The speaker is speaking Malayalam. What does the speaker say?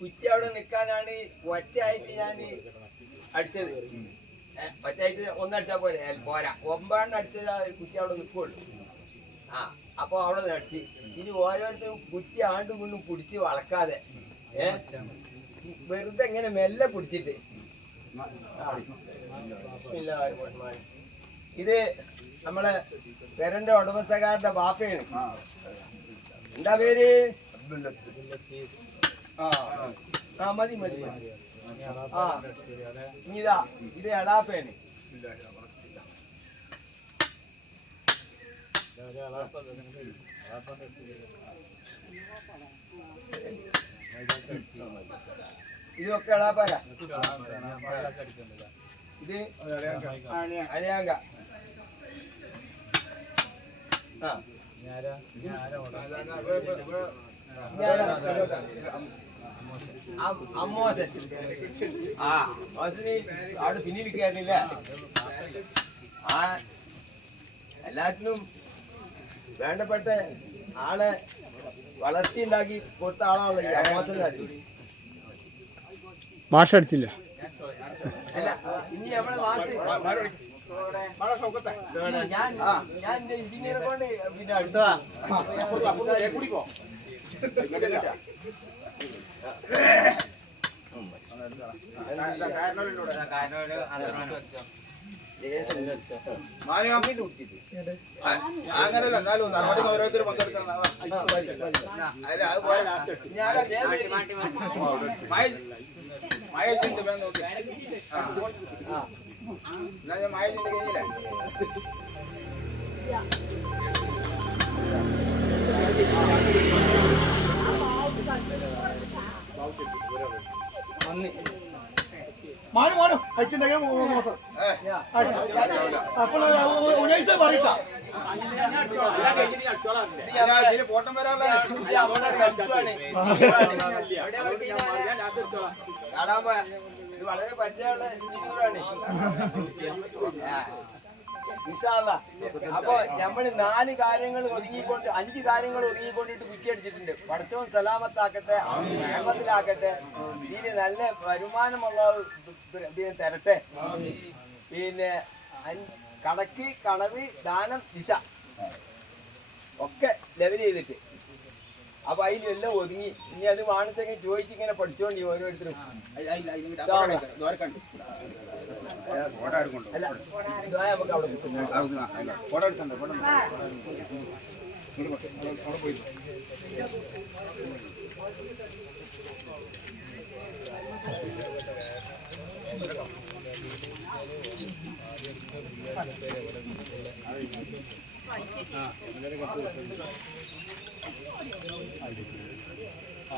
കുറ്റി അവിടെ നിൽക്കാനാണ് ഒറ്റയായിട്ട് ഞാൻ അടിച്ചത്. ഒറ്റയായിട്ട് ഒന്നടിച്ചാൽ പോരെ? ഏ, പോരാ. ഒമ്പതെണ്ണം അടിച്ചാൽ കുറ്റി അവിടെ നിൽക്കുള്ളൂ ആ അപ്പൊ അവിടെ നടത്തി ഇനി ഓരോരുത്തരും കുറ്റി ആണ്ടും കൊണ്ടും പിടിച്ച് വളക്കാതെ ഏ? വെറുതെ ഇങ്ങനെ മെല്ലെ പിടിച്ചിട്ട് ആ. ഇത് നമ്മളെ പെരന്റെ ഉടമസ്ഥക്കാരുടെ ബാപ്പയാണ് എന്താ പേര് ആ ആ മതി മതി. ആ ഇതാ ഇത് എടാപ്പേന് ഇതൊക്കെ എടാപ്പാര ഇത് അലിയാങ്ക ആ. അമ്മോസൻ. ആ. മോസന് അവിടെ പിന്നിൽ കയറില്ല ആ. എല്ലാറ്റിനും വേണ്ടപ്പെട്ട ആളെ വളർത്തി ഉണ്ടാക്കി കൊടുത്ത ആളാണല്ലോ ഈ അത് ഭാഷ അടിച്ചില്ല അല്ല ഇനി നമ്മളെ ഞാൻ ഞാൻ എന്റെ എഞ്ചിനീയറെ കൊണ്ട് പിന്നെ അടുത്ത കുടിക്കോ അങ്ങനല്ല എന്നാലും നമ്മുടെ ഓരോരുത്തർ പങ്കെടുക്കണം അല്ല അത് പോലെ അതേ മയിൽ മയിലിന്റെ വേണം നോക്കി എന്നാ ഞാൻ മയിലിന്റെ കഴിഞ്ഞില്ല മാനു മാനു മോശം അപ്പോൾ ഉനൈസ പറയട്ടാ ഫോട്ടം വരാനുള്ള വളരെ പരിചയമുള്ള എഞ്ചിനീയറാണ്. അപ്പൊ നമ്മൾ നാല് കാര്യങ്ങൾ ഒതുങ്ങിക്കൊണ്ട് അഞ്ച് കാര്യങ്ങൾ ഒതുങ്ങിക്കൊണ്ടിട്ട് കുറ്റിയടിച്ചിട്ടുണ്ട്. പഠിച്ചവും സലാമത്താക്കട്ടെ നിയമത്തിലാക്കട്ടെ ഇതിന് നല്ല വരുമാനമുള്ള തരട്ടെ. പിന്നെ കണക്ക് കണവ് ദാനം ദിശ ഒക്കെ ലെവൽ ചെയ്തിട്ട്. അപ്പൊ അതിലെല്ലാം ഒതുങ്ങി ഇനി അത് വാണത്തെങ്കിൽ ചോദിച്ച് ഇങ്ങനെ പഠിച്ചോണ്ടി ഓരോരുത്തരും. അല്ല നമുക്ക് അവിടെ ആ